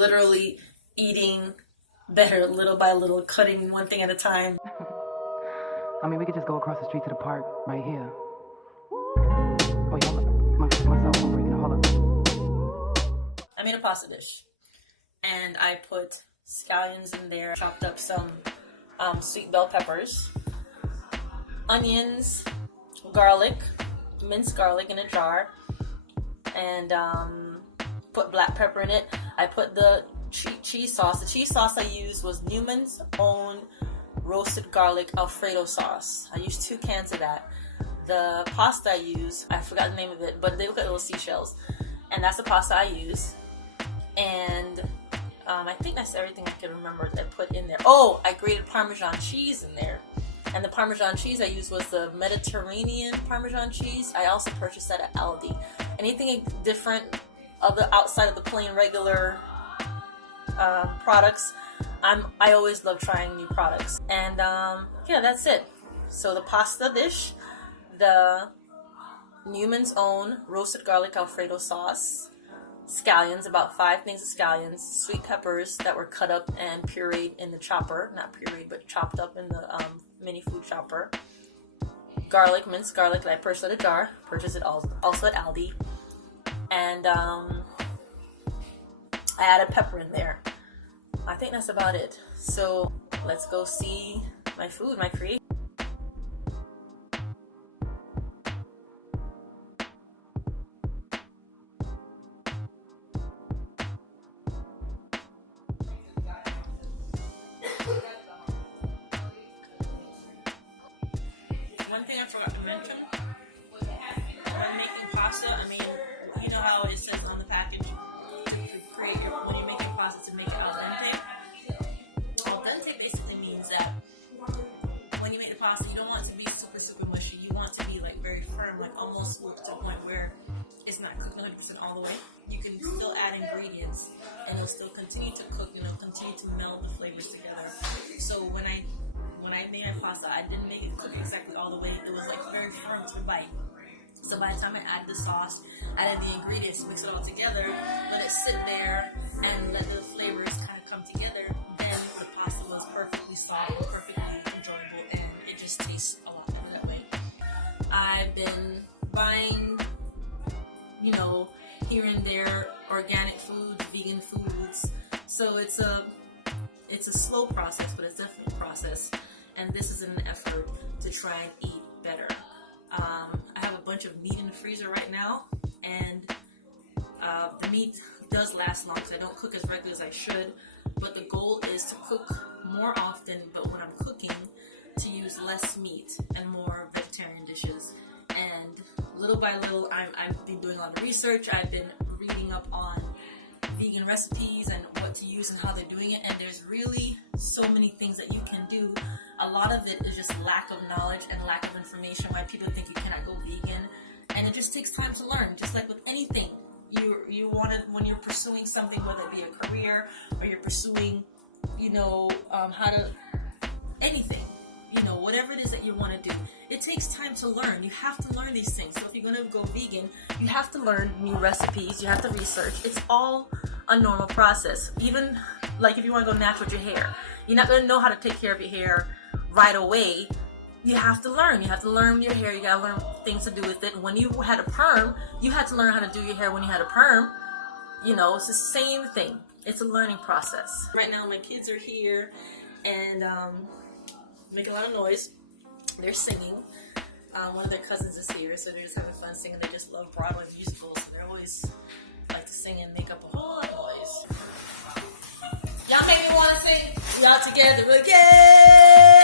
literally eating better little by little, cutting one thing at a time. I mean, we could just go across the street to the park right here. Wait, hold up. My cell phone ringing. Hold up. I made a pasta dish, and I put scallions in there, chopped up some sweet bell peppers, onions, garlic, minced garlic in a jar, and put black pepper in it. I put the cheese sauce. The cheese sauce I used was Newman's Own roasted garlic Alfredo sauce. I used 2 cans of that. The pasta I use, I forgot the name of it, but they look like little seashells, and that's the pasta I use. And I think that's everything I can remember that I put in there. Oh, I grated Parmesan cheese in there. And the Parmesan cheese I used was the Mediterranean Parmesan cheese. I also purchased that at Aldi. Anything different outside of the plain regular products, I always love trying new products. And yeah, that's it. So the pasta dish, the Newman's Own roasted garlic Alfredo sauce, scallions, about 5 things of scallions, sweet peppers that were cut up and pureed in the chopper, not pureed, but chopped up in the mini food chopper, garlic, minced garlic that I purchased at a jar, purchased it also at Aldi, and I added pepper in there. I think that's about it. So let's go see my food, my creation. One thing I forgot to mention, when I'm making pasta, I mean, you know how it says on the package when you're making pasta to make it al dente. Al dente basically means that when you make the pasta, you don't want it to be super, super mushy. You want it to be like very firm, like almost to the point where it's not cooked 100% all the way. You can still add ingredients and it'll still continue to cook and it'll continue to meld the flavors together. So when I made my pasta, I didn't make it cook exactly all the way. It was like very firm to bite. So by the time I added the sauce, added the ingredients, mix it all together, let it sit there, and let the flavors kind of come together, then the pasta was perfectly soft, perfectly enjoyable, and it just tastes a lot better that way. I've been buying, here and there, organic foods, vegan foods. So it's a slow process, but it's definitely a process. And this is an effort to try and eat better. I have a bunch of meat in the freezer right now, and the meat does last long because I don't cook as regularly as I should. But the goal is to cook more often, but when I'm cooking, to use less meat and more vegetarian dishes. And little by little, I've been doing a lot of research. I've been reading up on vegan recipes and what to use and how they're doing it, and there's really so many things that you can do. A lot of it is just lack of knowledge and lack of information, why people think you cannot go vegan, and it just takes time to learn. Just like with anything, you want to, when you're pursuing something, whether it be a career or you're pursuing how to anything, whatever it is that you want to do, it takes time to learn. You have to learn these things. So if you're going to go vegan, you have to learn new recipes, you have to research. It's all a normal process. Even like if you want to go natural with your hair, you're not going to know how to take care of your hair right away. You have to learn. You have to learn your hair. You got to learn things to do with it. When you had a perm, you had to learn how to do your hair when you had a perm. It's the same thing. It's a learning process. Right now my kids are here and making a lot of noise. They're singing. One of their cousins is here, so they're just having fun singing. They just love Broadway musicals, so they always like to sing and make up a whole lot of noise. Y'all make me want to sing. Y'all together again.